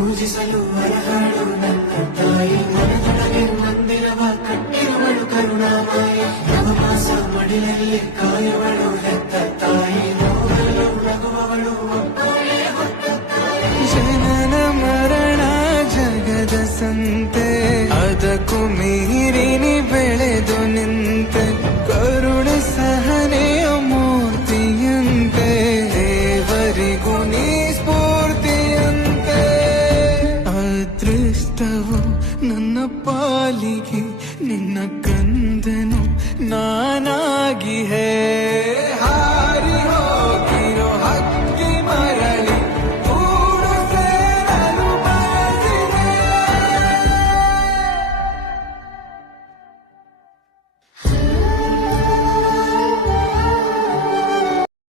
ಪೂಜಿಸಲು ಅಲಹಾಡು ನನ್ನ ತಾಯಿ ಮನದೊಳಗೆ ಮಂದಿರವ ಕಟ್ಟಿರುವಳು ಕರುಣಾಮಾಯಿ ನವಮಾಸ ಮಡಿಲಲ್ಲಿ ಕಾಯುವಳು